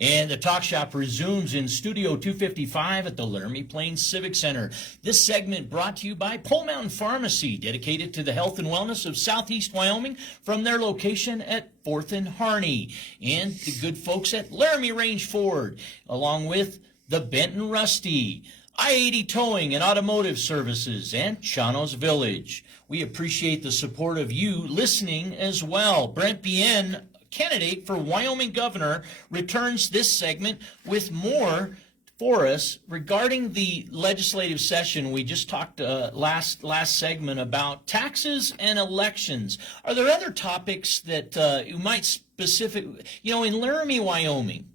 And the Talk Shop resumes in Studio 255 at the Laramie Plains Civic Center. This segment brought to you by Pole Mountain Pharmacy, dedicated to the health and wellness of Southeast Wyoming from their location at 4th and Harney. And the good folks at Laramie Range Ford, along with the Benton Rusty, I-80 Towing and Automotive Services, and Chanos Village. We appreciate the support of you listening as well. Brent Bien, candidate for Wyoming governor, returns this segment with more for us regarding the legislative session. We just talked last segment about taxes and elections. Are there other topics that you might in Laramie, Wyoming?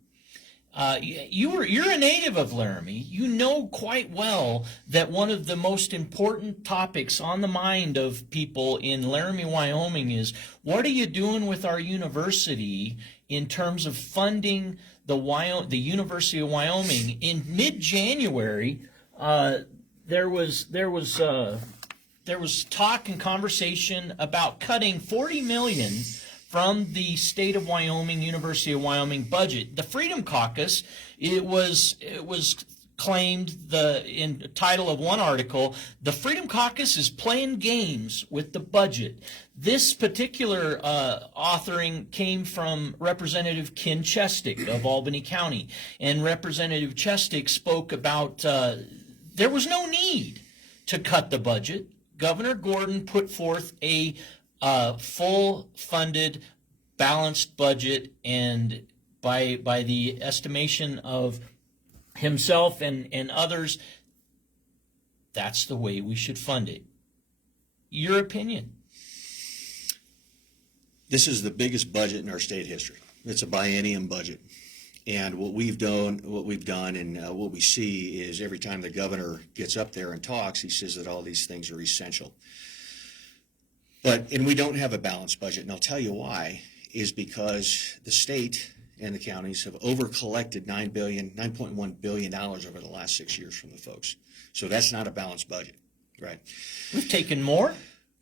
You're a native of Laramie. You know quite well that one of the most important topics on the mind of people in Laramie, Wyoming is, what are you doing with our university in terms of funding the University of Wyoming? In mid-January, there was talk and conversation about cutting $40 million from the state of Wyoming, University of Wyoming budget. The Freedom Caucus, it was claimed in the title of one article, the Freedom Caucus is playing games with the budget. This particular authoring came from Representative Ken Chestic of Albany County, and Representative Chestic spoke about there was no need to cut the budget. Governor Gordon put forth a full funded, balanced budget, and by the estimation of himself and others, that's the way we should fund it. Your opinion? This is the biggest budget in our state history. It's a biennium budget. And what we've done and what we see is every time the governor gets up there and talks, he says that all these things are essential. And we don't have a balanced budget, and I'll tell you why, is because the state and the counties have over-collected $9.1 billion over the last 6 years from the folks. So that's not a balanced budget, right? We've taken more?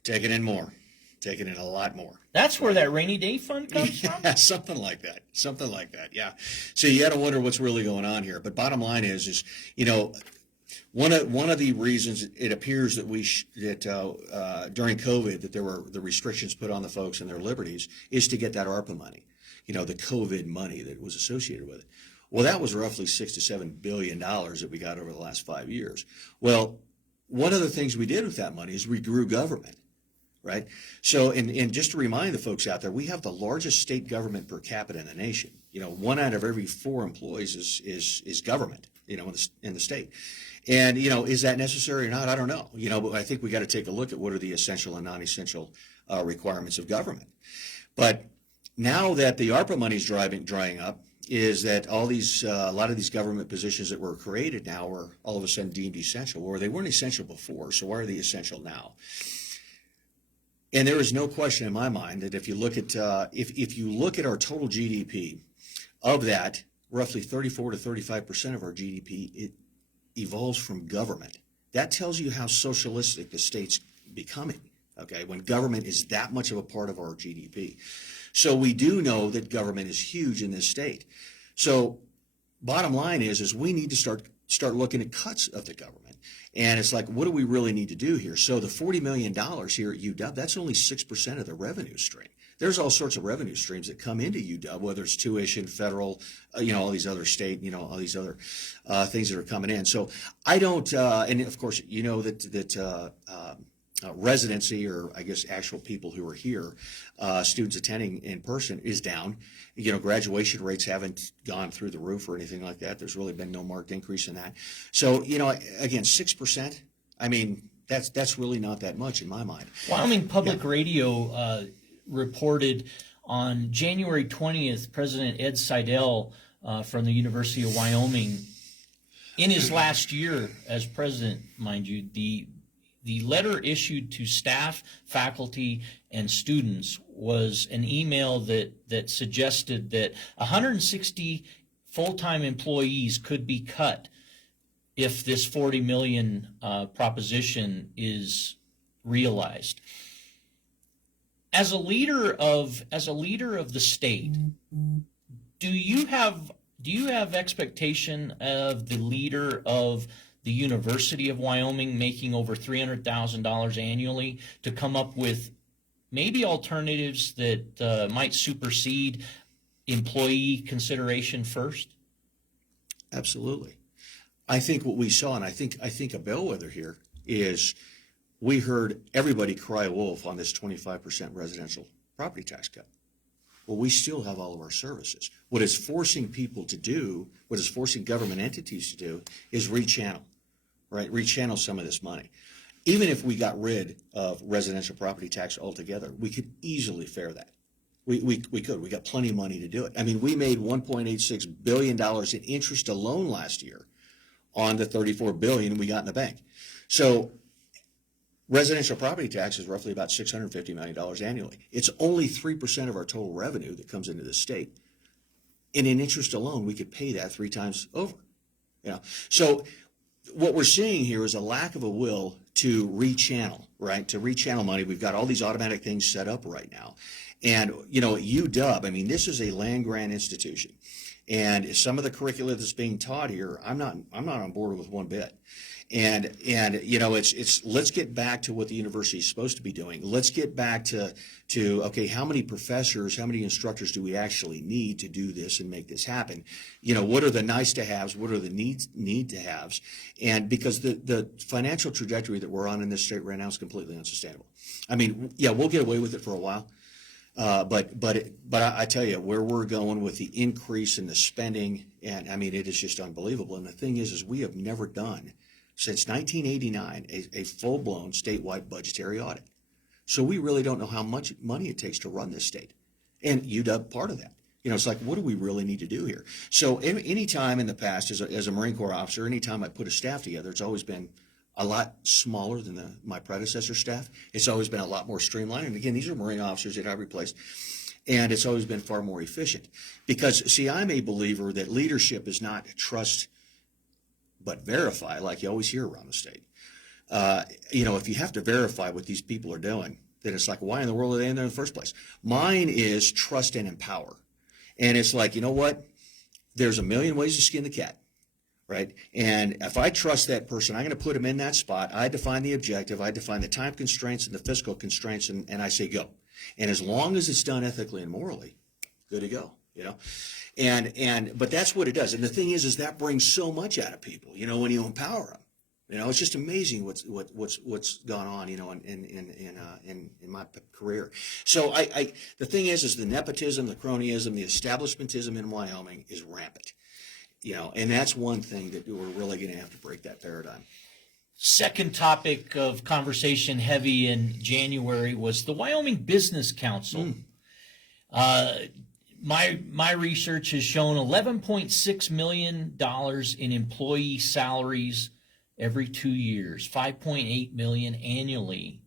Taken in more. Taken in a lot more. That's where that rainy day fund comes from? Yeah, something like that, yeah. So you got to wonder what's really going on here. But bottom line is one of the reasons it appears that during COVID that there were the restrictions put on the folks and their liberties is to get that ARPA money, the COVID money that was associated with it. Well, that was roughly $6 to $7 billion that we got over the last 5 years. Well, one of the things we did with that money is we grew government, right? So, and just to remind the folks out there, we have the largest state government per capita in the nation. 1 out of every 4 employees is government, in the state. And, is that necessary or not? I don't know. But I think we got to take a look at what are the essential and non-essential requirements of government. But now that the ARPA money is drying up, is that all these a lot of these government positions that were created now are all of a sudden deemed essential, or they weren't essential before. So why are they essential now? And there is no question in my mind that if you look at if you look at our total GDP, of that, roughly 34 to 35% of our GDP it evolves from government. That tells you how socialistic the state's becoming, okay, when government is that much of a part of our GDP. So we do know that government is huge in this state. So bottom line is we need to start looking at cuts of the government. And it's like, what do we really need to do here? So the $40 million here at UW, that's only 6% of the revenue stream. There's all sorts of revenue streams that come into UW, whether it's tuition, federal, all these other state, all these other things that are coming in. So I don't, and of course, that residency, or I guess actual people who are here, students attending in person, is down. Graduation rates haven't gone through the roof or anything like that. There's really been no marked increase in that. So, again, 6%, I mean, that's really not that much in my mind. Wyoming Public Radio reported on January 20th, President Ed Seidel from the University of Wyoming, in his last year as president, mind you, the letter issued to staff, faculty, and students was an email that suggested that 160 full-time employees could be cut if this 40 million proposition is realized. As a leader of the state, do you have Do you have expectation of the leader of the University of Wyoming making over $300,000 annually to come up with maybe alternatives that might supersede employee consideration first? Absolutely. I think what we saw, and I think a bellwether here is we heard everybody cry wolf on this 25% residential property tax cut. Well, we still have all of our services. What it's forcing people to do, what it's forcing government entities to do, is rechannel, right? Rechannel some of this money. Even if we got rid of residential property tax altogether, we could easily fare that. We could. We got plenty of money to do it. I mean, we made $1.86 billion in interest alone last year on the $34 billion we got in the bank. So residential property tax is roughly about $650 million annually. It's only 3% of our total revenue that comes into the state. And in interest alone, we could pay that 3 times over. You know, so what we're seeing here is a lack of a will to rechannel, right? To rechannel money. We've got all these automatic things set up right now. And, you know, UW, I mean, this is a land grant institution. And some of the curricula that's being taught here, I'm not on board with one bit. And you know, it's let's get back to what the university is supposed to be doing. Let's get back to okay, how many professors, how many instructors do we actually need to do this and make this happen? You know, what are the nice to haves? What are the need to haves? And because the financial trajectory that we're on in this state right now is completely unsustainable. I mean, yeah, we'll get away with it for a while. But I tell you, where we're going with the increase in the spending, and I mean, it is just unbelievable. And the thing is we have never done since 1989 a full-blown statewide budgetary audit. So we really don't know how much money it takes to run this state, and UW part of that. You know, it's like, what do we really need to do here? So any time in the past, as a Marine Corps officer, anytime I put a staff together, it's always been a lot smaller than my predecessor staff. It's always been a lot more streamlined. And again, these are Marine officers that I've replaced. And it's always been far more efficient. Because, see, I'm a believer that leadership is not trust but verify, like you always hear around the state. You know, if you have to verify what these people are doing, then it's like, why in the world are they in there in the first place? Mine is trust and empower. And it's like, you know what? There's a million ways to skin the cat. Right? And if I trust that person, I'm going to put them in that spot. I define the objective. I define the time constraints and the fiscal constraints, and I say go. And as long as it's done ethically and morally, good to go. You know, but that's what it does. And the thing is that brings so much out of people. You know, when you empower them, you know, it's just amazing what's gone on. You know, in my career. So the thing is the nepotism, the cronyism, the establishmentism in Wyoming is rampant. You know, and that's one thing that we're really going to have to break that paradigm. Second topic of conversation heavy in January was the Wyoming Business Council. My research has shown $11.6 million in employee salaries every 2 years, $5.8 million annually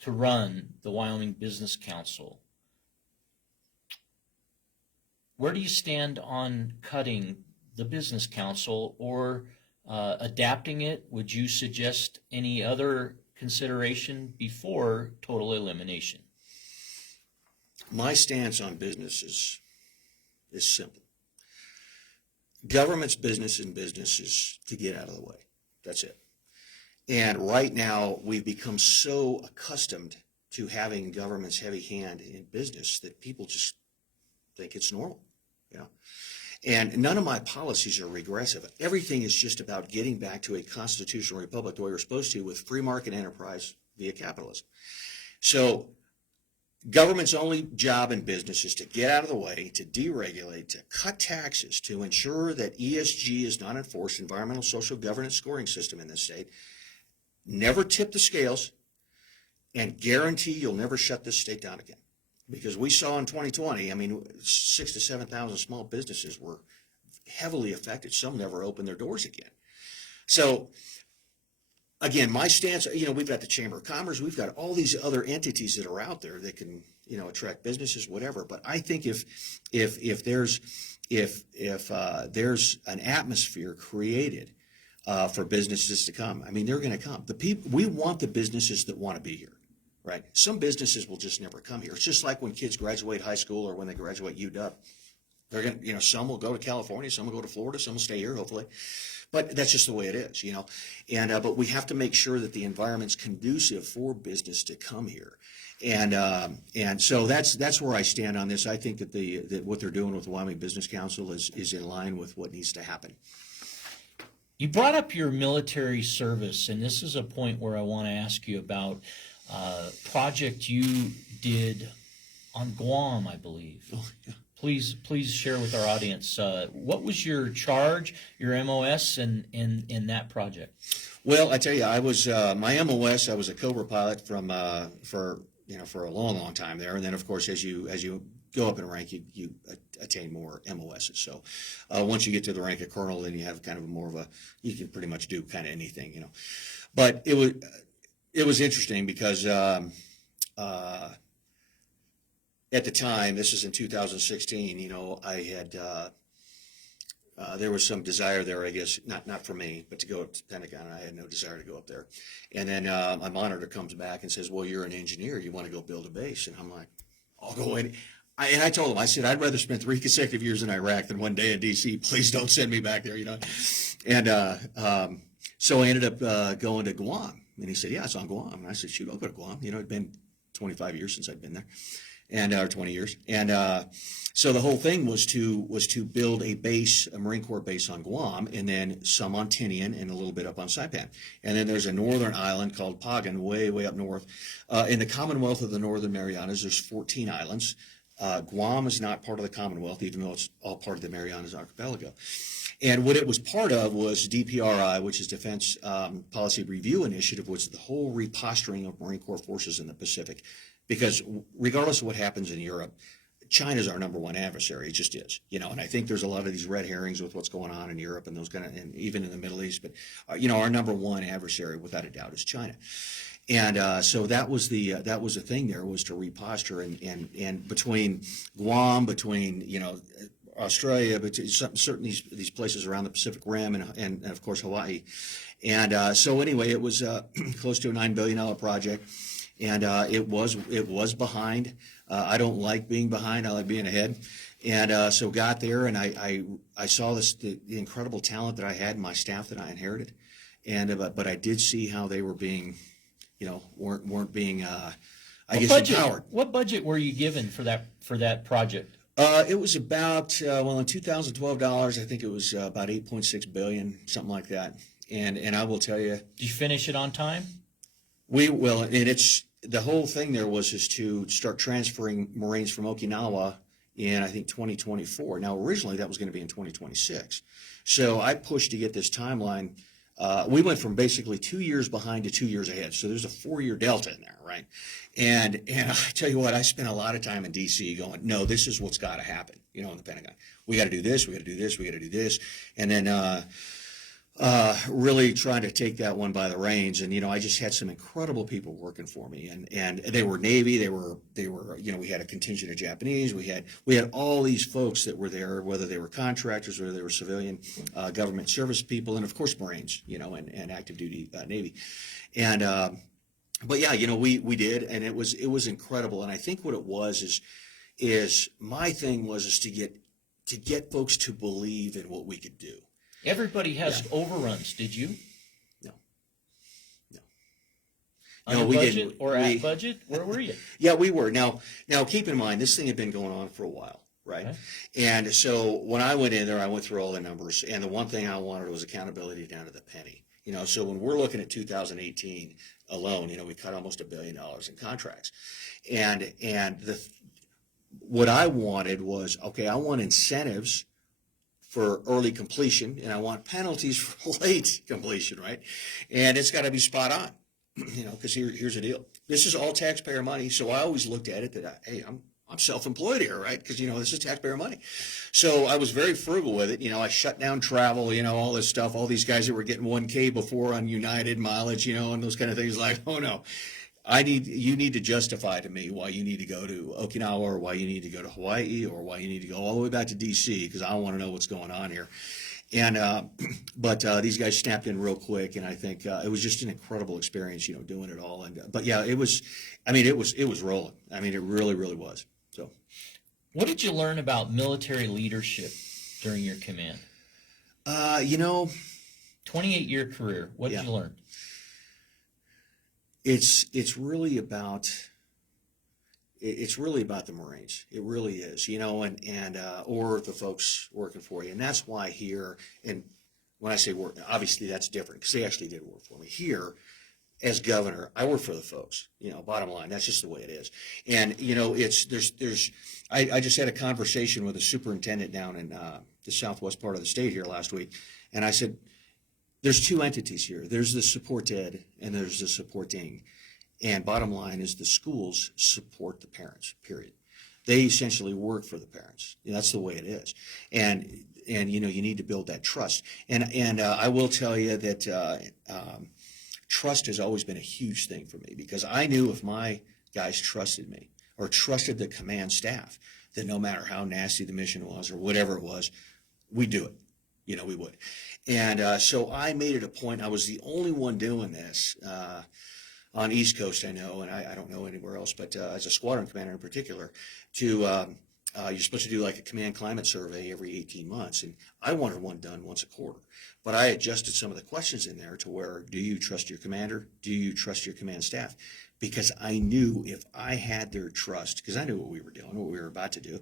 to run the Wyoming Business Council. Where do you stand on cutting the Business Council or adapting it? Would you suggest any other consideration before total elimination? My stance on business is simple. Government's business and business is to get out of the way. That's it. And right now, we've become so accustomed to having government's heavy hand in business that people just think it's normal, you know. And none of my policies are regressive. Everything is just about getting back to a constitutional republic the way we're supposed to, with free market enterprise via capitalism. So government's only job in business is to get out of the way, to deregulate, to cut taxes, to ensure that ESG is not enforced, environmental social governance scoring system in this state, never tip the scales, and guarantee you'll never shut this state down again. Because we saw in 2020, I mean, 6,000 to 7,000 small businesses were heavily affected. Some never opened their doors again. So, again, my stance, you know, we've got the Chamber of Commerce, we've got all these other entities that are out there that can, you know, attract businesses, whatever. But I think if there's an atmosphere created for businesses to come, I mean, they're going to come. We want the businesses that want to be here. Right. Some businesses will just never come here. It's just like when kids graduate high school or when they graduate UW. They're going to, some will go to California, some will go to Florida, some will stay here, hopefully. But that's just the way it is, And but we have to make sure that the environment's conducive for business to come here. And so that's where I stand on this. I think that what they're doing with the Wyoming Business Council is in line with what needs to happen. You brought up your military service, and this is a point where I want to ask you about a project you did on Guam, I believe. Oh, yeah. Please share with our audience, what was your charge, your MOS, in that project? Well, I tell you, I was my MOS. I was a Cobra pilot for a long time there, and then of course as you go up in rank, you attain more MOSs. So once you get to the rank of colonel, then you have kind of you can pretty much do kind of anything, But it was interesting because at the time, this is in 2016, I had there was some desire there, I guess, not for me, but to go up to the Pentagon. I had no desire to go up there. And then my monitor comes back and says, well, you're an engineer. You want to go build a base? And I'm like, I'll go in. And I told him, I said, I'd rather spend 3 consecutive years in Iraq than 1 day in D.C. Please don't send me back there, And so I ended up going to Guam. And he said, yeah, it's on Guam. And I said, shoot, I'll go to Guam. It'd been 25 years since I'd been there. Or 20 years. And so the whole thing was to build a Marine Corps base on Guam, and then some on Tinian and a little bit up on Saipan. And then there's a northern island called Pagan, way up north. In the Commonwealth of the Northern Marianas, there's 14 islands. Guam is not part of the Commonwealth, even though it's all part of the Marianas Archipelago. And what it was part of was DPRI, which is Defense Policy Review Initiative, which is the whole reposturing of Marine Corps forces in the Pacific. Because regardless of what happens in Europe, China's our number one adversary. It just is, And I think there's a lot of these red herrings with what's going on in Europe and and even in the Middle East. But our number one adversary, without a doubt, is China. And so that was the thing there, was to reposture and between Guam, between Australia, but certain these places around the Pacific Rim and of course Hawaii. And so anyway, it was close to a $9 billion project. And it was behind. I don't like being behind. I like being ahead. And so got there, and I saw the incredible talent that I had in my staff that I inherited. And but I did see how they were being, weren't being, empowered. What budget were you given for that project? It was about in 2012 dollars, I think it was about 8.6 billion, something like that. And I will tell you, did you finish it on time? We will, and it's. The whole thing there was to start transferring Marines from Okinawa in, I think, 2024. Now, originally that was going to be in 2026. So I pushed to get this timeline. We went from basically 2 years behind to 2 years ahead. So there's a 4-year delta in there, right? And I tell you what, I spent a lot of time in D.C. going, no, this is what's got to happen, in the Pentagon. We got to do this, we got to do this, we got to do this. And then really trying to take that one by the reins. And, I just had some incredible people working for me, and they were Navy. They were, we had a contingent of Japanese. We had all these folks that were there, whether they were contractors, whether they were civilian, government service people, and of course Marines, and active duty Navy. And, but yeah, we did, and it was incredible. And I think what it was is my thing was to get folks to believe in what we could do. Everybody has overruns. Did you? No. On budget or at budget? Where were you? Yeah, we were. Now, keep in mind, this thing had been going on for a while, right? Okay. And so when I went in there, I went through all the numbers, and the one thing I wanted was accountability down to the penny. So when we're looking at 2018 alone, we cut almost $1 billion in contracts, and what I wanted was, okay, I want incentives for early completion, and I want penalties for late completion, right? And it's got to be spot on, because here's the deal. This is all taxpayer money, so I always looked at it that, hey, I'm self-employed here, right? Because, this is taxpayer money. So I was very frugal with it. I shut down travel, all this stuff, all these guys that were getting 1K before on United mileage, and those kind of things, like, oh, no. You need to justify to me why you need to go to Okinawa, or why you need to go to Hawaii, or why you need to go all the way back to D.C., because I want to know what's going on here. And but these guys snapped in real quick, and I think it was just an incredible experience, doing it all. And but yeah, it was rolling. I mean, it really was. So What did you learn about military leadership during your command? You know, 28-year career. What did yeah, you learn? it's really about the Marines. It really is, you know, and or the folks working for you, and that's why here. And when I say work, obviously that's different because they actually did work for me here. As governor, I work for the folks. You know, bottom line, that's just the way it is. And you know, I just had a conversation with a superintendent down in the southwest part of the state here last week, and I said, there's two entities here. There's the support ed and there's the supporting. And bottom line is the schools support the parents, period. They essentially work for the parents. You know, that's the way it is. And you know, you need to build that trust. And I will tell you that trust has always been a huge thing for me because I knew if my guys trusted me or trusted the command staff, that no matter how nasty the mission was or whatever it was, we'd do it. You know, we would. And so I made it a point. I was the only one doing this on East Coast, I know, and I don't know anywhere else, but as a squadron commander in particular, you're supposed to do like a command climate survey every 18 months. And I wanted one done once a quarter. But I adjusted some of the questions in there to where, do you trust your commander? Do you trust your command staff? Because I knew if I had their trust, because I knew what we were doing, what we were about to do,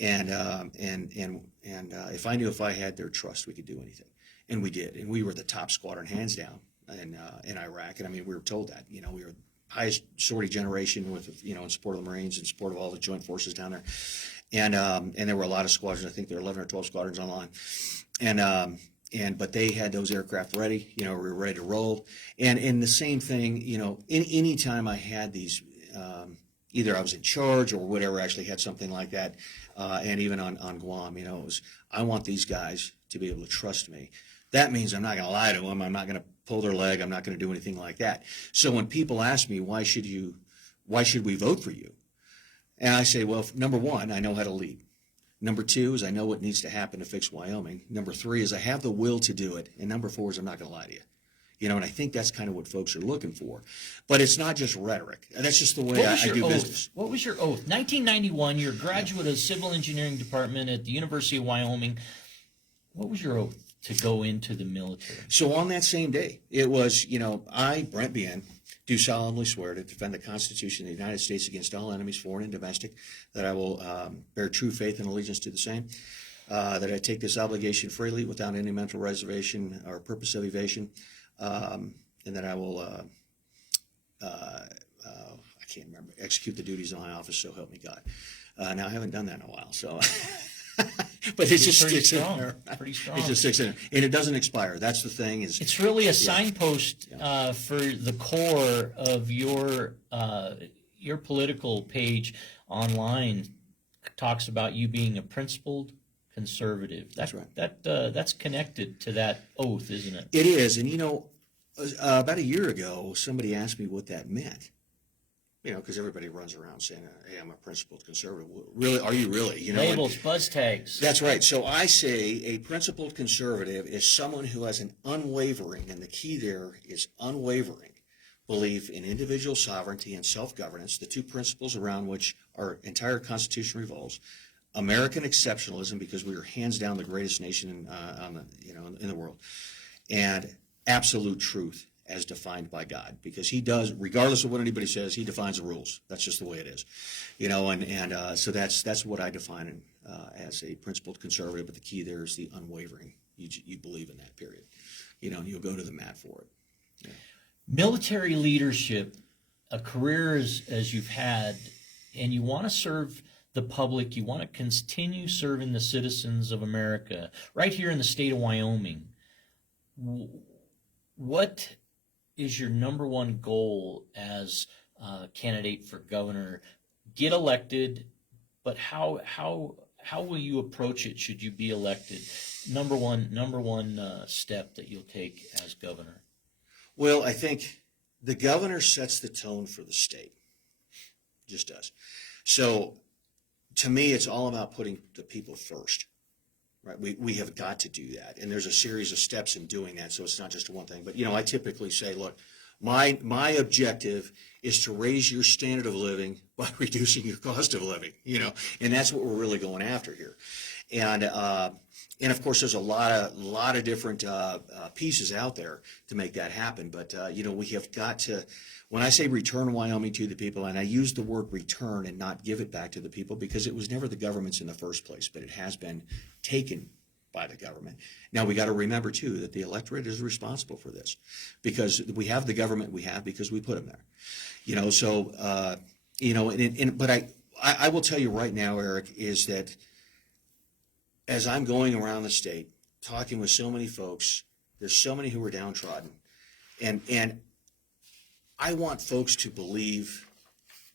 and if I knew if I had their trust, we could do anything, and we did, and we were the top squadron hands down in Iraq, and I mean we were told that, you know, we were the highest sortie generation with, you know, in support of the Marines, in support of all the joint forces down there, and there were a lot of squadrons. I think there were 11 or 12 squadrons online, but they had those aircraft ready, you know, we were ready to roll. And the same thing, you know, any time I had these, either I was in charge or whatever, actually had something like that, and even on Guam, you know, it was, I want these guys to be able to trust me. That means I'm not going to lie to them. I'm not going to pull their leg. I'm not going to do anything like that. So when people ask me, why should we vote for you? And I say, well, number one, I know how to lead. Number two is I know what needs to happen to fix Wyoming. Number three is I have the will to do it. And number four is I'm not going to lie to you. You know, and I think that's kind of what folks are looking for. But it's not just rhetoric. That's just the way I do business. What was your oath? 1991, you're a graduate of the Civil Engineering Department at the University of Wyoming. What was your oath to go into the military? So on that same day, it was, you know, I, Brent, do solemnly swear to defend the Constitution of the United States against all enemies, foreign and domestic, that I will bear true faith and allegiance to the same, that I take this obligation freely without any mental reservation or purpose of evasion, and that I will, I can't remember, execute the duties of my office, so help me God. Now, I haven't done that in a while, so... But it just sticks in there. Pretty strong. It just sticks in there. And it doesn't expire. That's the thing. It's really a signpost for the core of your political page online. Talks about you being a principled conservative. That's right. That's connected to that oath, isn't it? It is. And, you know, about a year ago, somebody asked me what that meant. You know, because everybody runs around saying, hey, I'm a principled conservative. Really? Are you really? You know, labels, buzz tags. That's right. So I say a principled conservative is someone who has an unwavering, and the key there is unwavering, belief in individual sovereignty and self-governance, the two principles around which our entire Constitution revolves. American exceptionalism, because we are hands down the greatest nation in the world, and absolute truth, as defined by God, because he does, regardless of what anybody says, he defines the rules. That's just the way it is, you know. So that's what I define as a principled conservative. But the key there is the unwavering. You believe in that, period. You know, and you'll go to the mat for it. Yeah. Military leadership, a career as you've had, and you want to serve the public. You want to continue serving the citizens of America right here in the state of Wyoming. What is your number one goal as a candidate for governor? Get elected, but how will you approach it should you be elected? Number one step that you'll take as governor. Well, I think the governor sets the tone for the state. Just does. So to me, it's all about putting the people first. Right, we have got to do that, and there's a series of steps in doing that. So it's not just one thing. But you know, I typically say, look, my objective is to raise your standard of living by reducing your cost of living, and that's what we're really going after here. And of course, there's a lot of different pieces out there to make that happen. But we have got to. When I say return Wyoming to the people, and I use the word return and not give it back to the people, because it was never the government's in the first place, but it has been taken by the government. Now we got to remember too that the electorate is responsible for this, because we have the government we have because we put them there. So but I will tell you right now, Eric, is that as I'm going around the state talking with so many folks, there's so many who are downtrodden, and I want folks to believe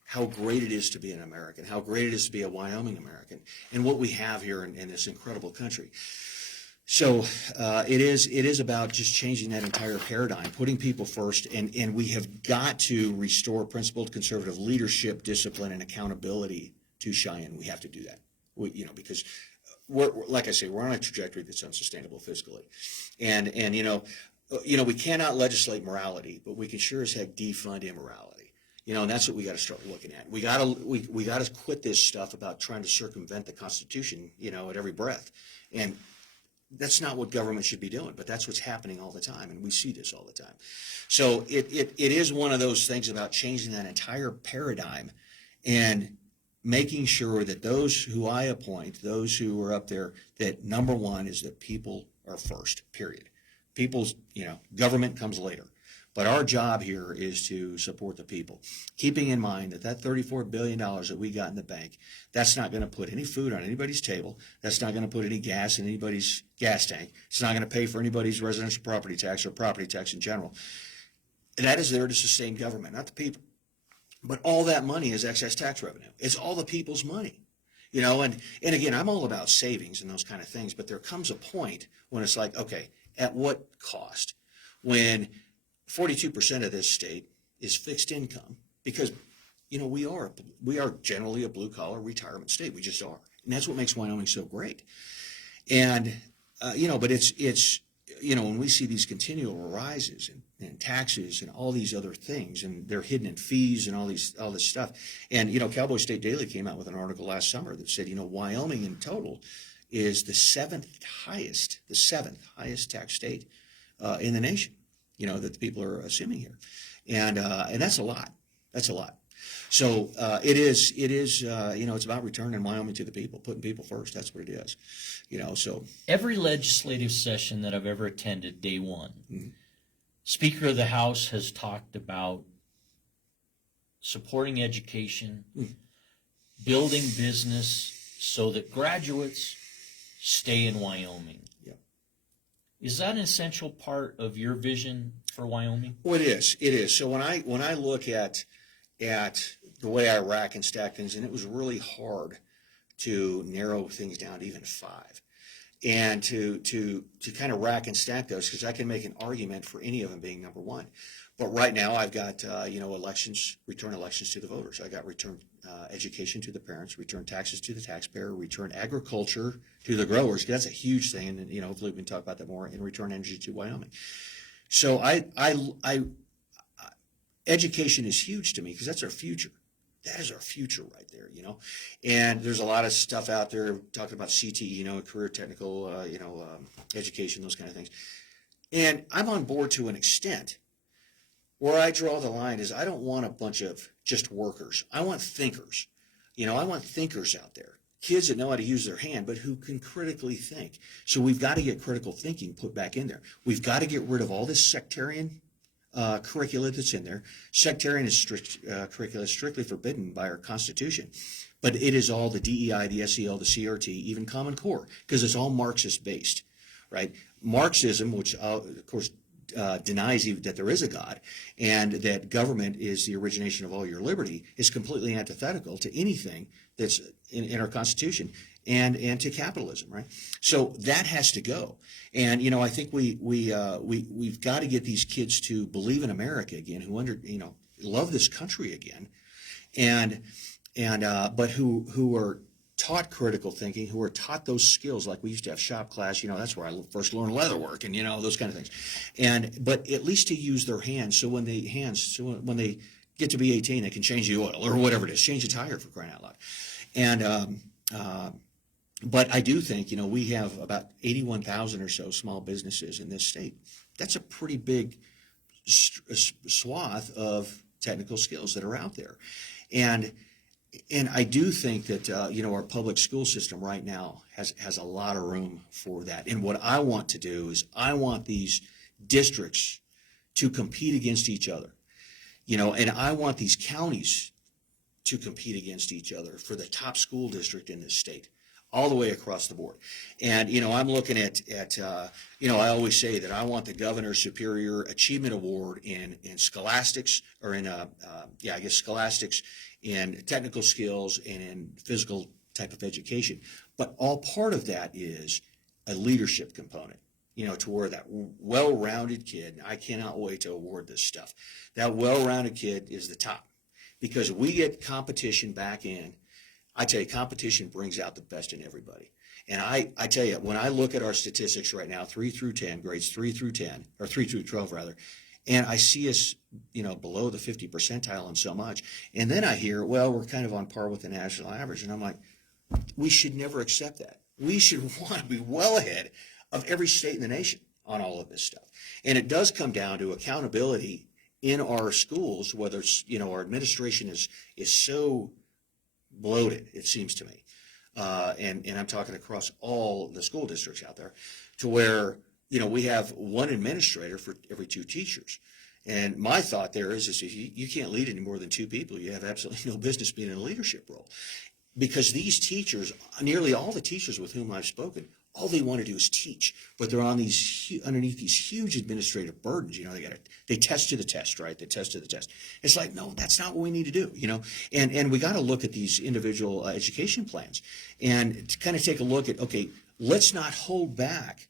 how great it is to be an American, how great it is to be a Wyoming American, and what we have here in this incredible country. So it is about just changing that entire paradigm, putting people first, and we have got to restore principled conservative leadership, discipline, and accountability to Cheyenne. We have to do that, because we're like I say, we're on a trajectory that's unsustainable fiscally, and we cannot legislate morality, but we can sure as heck defund immorality. And that's what we got to start looking at. We got to quit this stuff about trying to circumvent the Constitution, at every breath. And that's not what government should be doing, but that's what's happening all the time, and we see this all the time. So it is one of those things about changing that entire paradigm and making sure that those who I appoint, those who are up there, that number one is that people are first, period. People's, government comes later. But our job here is to support the people, keeping in mind that $34 billion that we got in the bank, that's not going to put any food on anybody's table. That's not going to put any gas in anybody's gas tank. It's not going to pay for anybody's residential property tax or property tax in general. That is there to sustain government, not the people. But all that money is excess tax revenue. It's all the people's money. And again, I'm all about savings and those kind of things, but there comes a point when it's like, okay, at what cost? When 42% of this state is fixed income, because we are generally a blue collar retirement state. We just are, and that's what makes Wyoming so great. And but it's when we see these continual rises and taxes and all these other things, and they're hidden in fees and all this stuff. And Cowboy State Daily came out with an article last summer that said Wyoming in total is the seventh highest tax state in the nation. That the people are assuming here, and that's a lot. That's a lot. So it is. It's about returning Wyoming to the people, putting people first. That's what it is. So every legislative session that I've ever attended, day one, Speaker of the House has talked about supporting education, building business so that graduates stay in Wyoming. Is that an essential part of your vision for Wyoming? Well, it is. It is. So when I look at the way I rack and stack things, and it was really hard to narrow things down to even 5, and to kind of rack and stack those, because I can make an argument for any of them being number one. But right now I've got return elections to the voters. I got return education to the parents, return taxes to the taxpayer, return agriculture to the growers. That's a huge thing, and hopefully we can talk about that more. And return energy to Wyoming. So education is huge to me, because that's our future. That is our future right there, And there's a lot of stuff out there talking about CTE, career technical, education, those kind of things. And I'm on board to an extent. Where I draw the line is I don't want a bunch of just workers. I want thinkers. I want thinkers out there. Kids that know how to use their hand, but who can critically think. So we've got to get critical thinking put back in there. We've got to get rid of all this sectarian curricula that's in there. Sectarian curricula is strictly forbidden by our Constitution. But it is all the DEI, the SEL, the CRT, even Common Core, because it's all Marxist based, right? Marxism, which of course denies even that there is a God and that government is the origination of all your liberty, is completely antithetical to anything that's in our Constitution and to capitalism, right? So that has to go. And I think we've got to get these kids to believe in America again, who love this country again, but who are taught critical thinking, who are taught those skills. Like we used to have shop class, that's where I first learned leatherwork and those kind of things. But at least to use their hands, so when they get to be 18, they can change the oil or whatever it is, change the tire for crying out loud. And but I do think, we have about 81,000 or so small businesses in this state. That's a pretty big swath of technical skills that are out there. And I do think that, our public school system right now has a lot of room for that. And what I want to do is I want these districts to compete against each other, and I want these counties to compete against each other for the top school district in this state, all the way across the board. And, I'm looking at I always say that I want the Governor's Superior Achievement Award in scholastics, or in, scholastics, in technical skills, and in physical type of education. But all part of that is a leadership component, to where that well-rounded kid, I cannot wait to award this stuff. That well-rounded kid is the top, because we get competition back in. I tell you, competition brings out the best in everybody. And I tell you, when I look at our statistics right now, 3 through 10, grades 3 through 10, or 3 through 12 rather, and I see us, below the 50 percentile in so much. And then I hear, well, we're kind of on par with the national average. And I'm like, we should never accept that. We should want to be well ahead of every state in the nation on all of this stuff. And it does come down to accountability in our schools, whether it's, our administration is so bloated, it seems to me. And I'm talking across all the school districts out there, to where, we have one administrator for every 2 teachers. And my thought there is if you can't lead any more than 2 people, you have absolutely no business being in a leadership role. Because these teachers, nearly all the teachers with whom I've spoken, all they want to do is teach, but they're on underneath these huge administrative burdens. They test to the test, right? They test to the test. It's like, no, that's not what we need to do, And we got to look at these individual education plans, and to kind of take a look at, okay, let's not hold back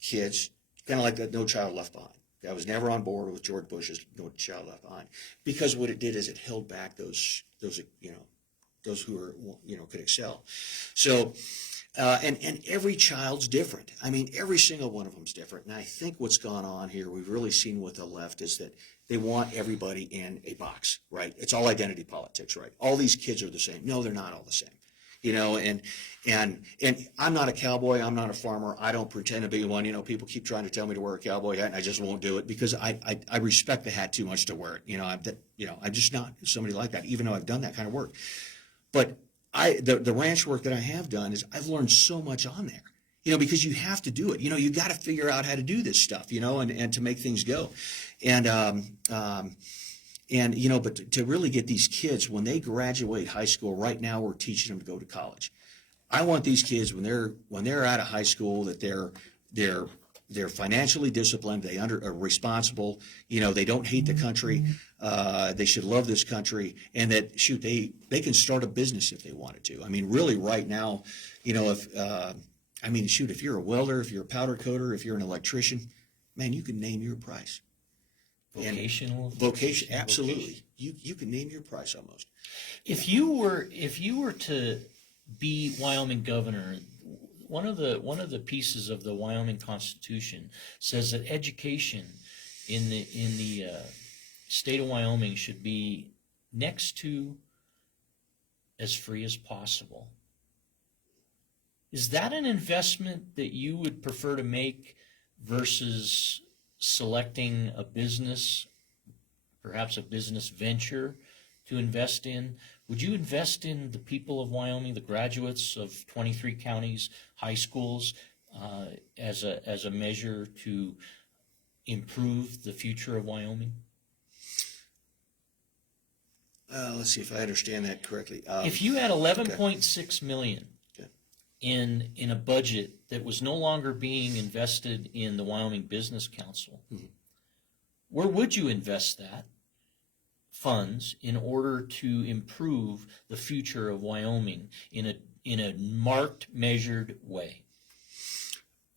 kids, kind of like that No Child Left Behind. I was never on board with George Bush's No Child Left Behind, because what it did is it held back those who are, could excel. So. And every child's different. I mean, every single one of them's different. And I think what's gone on here, we've really seen with the left, is that they want everybody in a box, right? It's all identity politics, right? All these kids are the same. No, they're not all the same. And I'm not a cowboy. I'm not a farmer. I don't pretend to be one. People keep trying to tell me to wear a cowboy hat, and I just won't do it, because I respect the hat too much to wear it. I'm just not somebody like that, even though I've done that kind of work. But the ranch work that I have done is I've learned so much on there, because you have to do it. You got to figure out how to do this stuff, and to make things go. But to really get these kids, when they graduate high school, right now we're teaching them to go to college. I want these kids, when they're out of high school, that they're financially disciplined, they are responsible, they don't hate the country, they should love this country, and that, they can start a business if they wanted to. I mean, really right now, if you're a welder, if you're a powder coater, if you're an electrician, man, you can name your price. Vocation, absolutely. You can name your price almost. If you were to be Wyoming governor, one of the pieces of the Wyoming Constitution says that education in the state of Wyoming should be next to as free as possible. Is that an investment that you would prefer to make versus selecting a business, perhaps a business venture to invest in? Would you invest in the people of Wyoming, the graduates of 23 counties, high schools, as a measure to improve the future of Wyoming? Let's see if I understand that correctly. If you had 11.6 million in a budget that was no longer being invested in the Wyoming Business Council, where would you invest that funds in order to improve the future of Wyoming in a marked, measured way?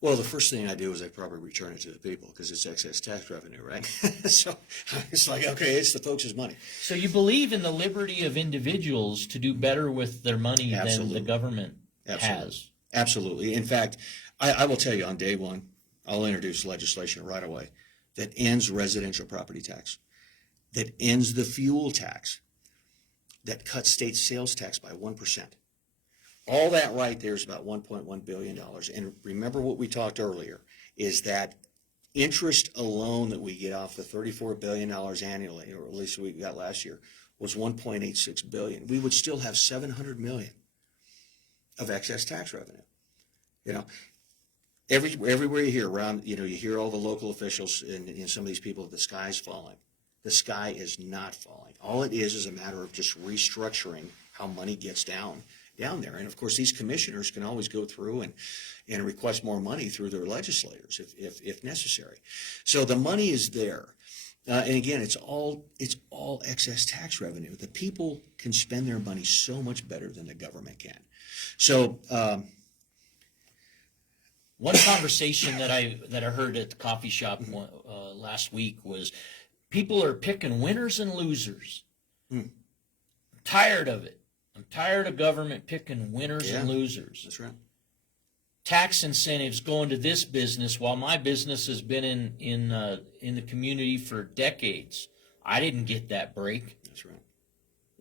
Well, the first thing I do is I probably return it to the people, because it's excess tax revenue, right? So it's like, okay, it's the folks' money. So you believe in the liberty of individuals to do better with their money Absolutely. than the government Absolutely. has? Absolutely. In fact, I will tell you, on day one, I'll introduce legislation right away that ends residential property tax. that ends the fuel tax, that cuts state sales tax by 1%. All that right there is about $1.1 billion. And remember what we talked earlier, is that interest alone that we get off the $34 billion annually, or at least we got last year, was $1.86 billion. We would still have $700 million of excess tax revenue. You know, everywhere you hear around, you hear all the local officials and some of these people, the sky's falling. The sky is not falling. All it is a matter of just restructuring how money gets down there. And of course, these commissioners can always go through and request more money through their legislators if necessary. So the money is there. And again, it's all excess tax revenue. The people can spend their money so much better than the government can. So one conversation that I heard at the coffee shop last week was people are picking winners and losers. I'm tired of it. I'm tired of government picking winners and losers. That's right. Tax incentives going to this business while my business has been in the community for decades. I didn't get that break. That's right.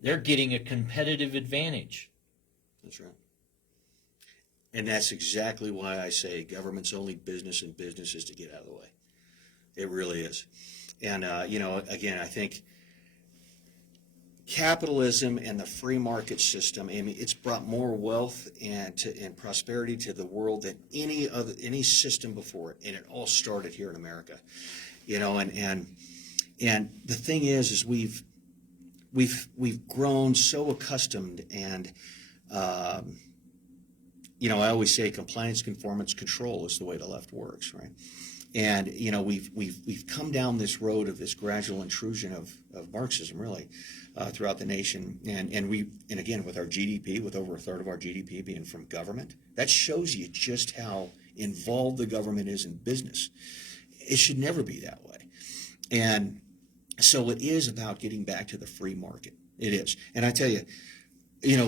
They're getting a competitive advantage. That's right. And that's exactly why I say government's only business, and business is to get out of the way. It really is. And, again, I think capitalism and the free market system, I mean, it's brought more wealth and prosperity to the world than any system before it. And it all started here in America, and the thing is we've grown so accustomed, and I always say compliance, conformance, control is the way the left works, right? And we've come down this road of this gradual intrusion of Marxism, really, throughout the nation, and again with our GDP, with over a third of our GDP being from government, that shows you just how involved the government is in business. It should never be that way, and so it is about getting back to the free market. It is, and I tell you,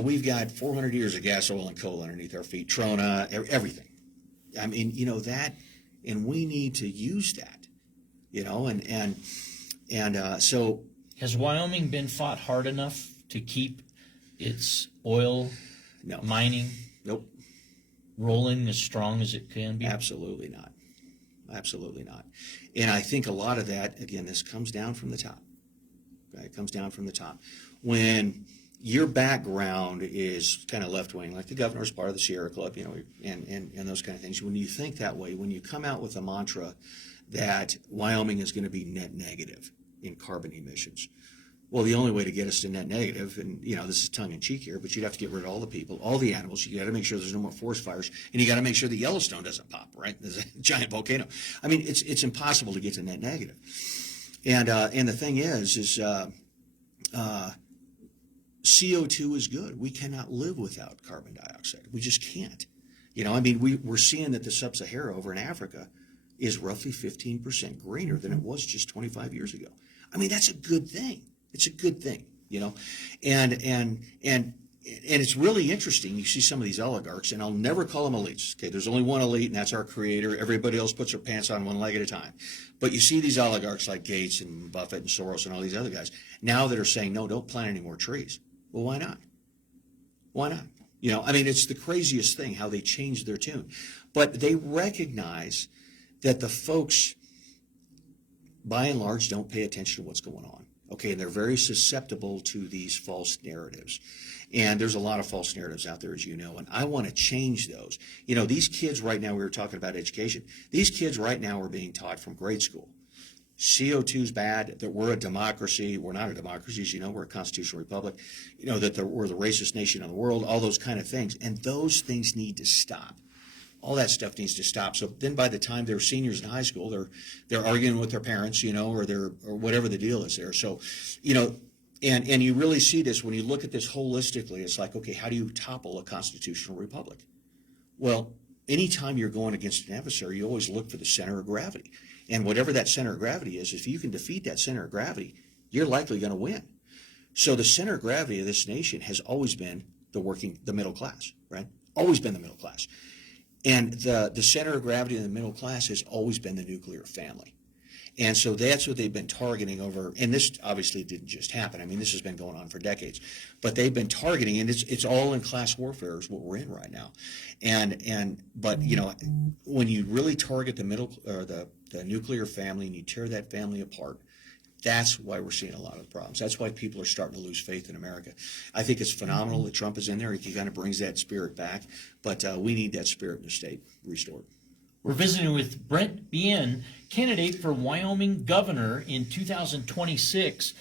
we've got 400 years of gas, oil, and coal underneath our feet, Trona, everything. I mean, that. And we need to use that, so. Has Wyoming been fought hard enough to keep its oil mining rolling as strong as it can be? Absolutely not. Absolutely not. And I think a lot of that, again, this comes down from the top. Okay? It comes down from the top. When your background is kind of left-wing, like the governor's part of the Sierra Club, and those kind of things. When you think that way, when you come out with a mantra that Wyoming is going to be net negative in carbon emissions, well, the only way to get us to net negative, and this is tongue-in-cheek here, but you'd have to get rid of all the people, all the animals. You got to make sure there's no more forest fires, and you got to make sure that Yellowstone doesn't pop, right? There's a giant volcano. I mean, it's impossible to get to net negative. And the thing is CO2 is good. We cannot live without carbon dioxide. We just can't. We're seeing that the sub-Sahara over in Africa is roughly 15% greener than it was just 25 years ago. I mean, that's a good thing. It's a good thing, and it's really interesting. You see some of these oligarchs, and I'll never call them elites. Okay, there's only one elite, and that's our creator. Everybody else puts their pants on one leg at a time. But you see these oligarchs like Gates and Buffett and Soros and all these other guys now that are saying, no, don't plant any more trees. Well, why not? Why not? It's the craziest thing how they changed their tune. But they recognize that the folks, by and large, don't pay attention to what's going on. Okay, and they're very susceptible to these false narratives. And there's a lot of false narratives out there, as you know, and I want to change those. These kids right now, we were talking about education. These kids right now are being taught from grade school. CO2 is bad, that we're a democracy. We're not a democracy, as you know, we're a constitutional republic, that we're the racist nation in the world, all those kind of things. And those things need to stop. All that stuff needs to stop. So then by the time they're seniors in high school, they're arguing with their parents, or whatever the deal is there. So, and you really see this when you look at this holistically. It's like, okay, how do you topple a constitutional republic? Well, anytime you're going against an adversary, you always look for the center of gravity. And whatever that center of gravity is, if you can defeat that center of gravity, you're likely going to win. So the center of gravity of this nation has always been the middle class, right? Always been the middle class. And the center of gravity of the middle class has always been the nuclear family. And so that's what they've been targeting over, and this obviously didn't just happen. I mean, this has been going on for decades, but they've been targeting, and it's all in class warfare is what we're in right now. But when you really target the middle or the nuclear family and you tear that family apart, that's why we're seeing a lot of the problems. That's why people are starting to lose faith in America. I think it's phenomenal that Trump is in there. He kind of brings that spirit back, but we need that spirit in the state restored. We're visiting with Brent Bien, candidate for Wyoming governor in 2026.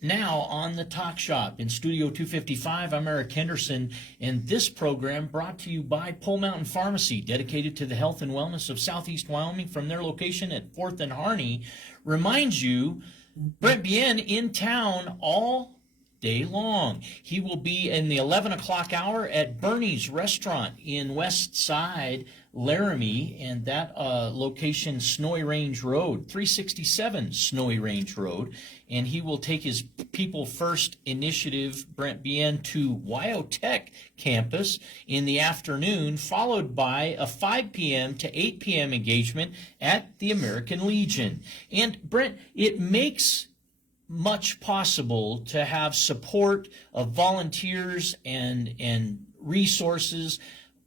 Now on the Talk Shop in Studio 255, I'm Eric Henderson, and this program brought to you by Pole Mountain Pharmacy, dedicated to the health and wellness of Southeast Wyoming from their location at 4th and Harney, reminds you Brent Bien in town all day long. He will be in the 11 o'clock hour at Bernie's Restaurant in West Side, LARAMIE, and that location, Snowy Range Road, 367 Snowy Range Road. And he will take his People First initiative, Brent Bien, to Wyotech campus in the afternoon, followed by a 5 p.m. to 8 p.m. engagement at the American Legion. And Brent, it makes much possible to have support of volunteers and resources.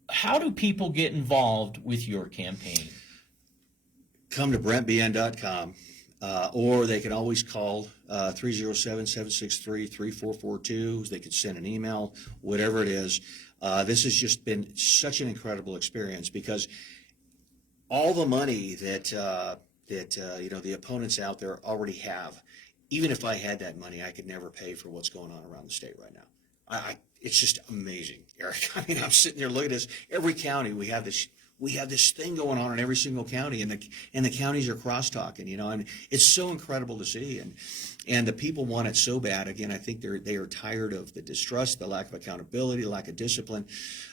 How do people get involved with your campaign? Come to BrentBN.com, or they can always call 307-763-3442. They can send an email, whatever it is. This has just been such an incredible experience because all the money that the opponents out there already have. Even if I had that money, I could never pay for what's going on around the state right now. It's just amazing, Eric. I mean, I'm sitting there looking at this. Every county we have this thing going on in every single county, and the counties are crosstalking. And it's so incredible to see. And the people want it so bad. Again, I think they are tired of the distrust, the lack of accountability, the lack of discipline,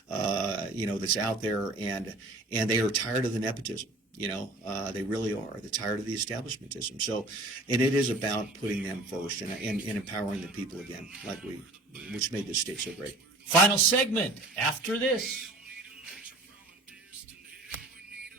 that's out there, and they are tired of the nepotism. They really are. They're tired of the establishmentism. So, and it is about putting them first and empowering the people again, which made this state so great. Final segment after this.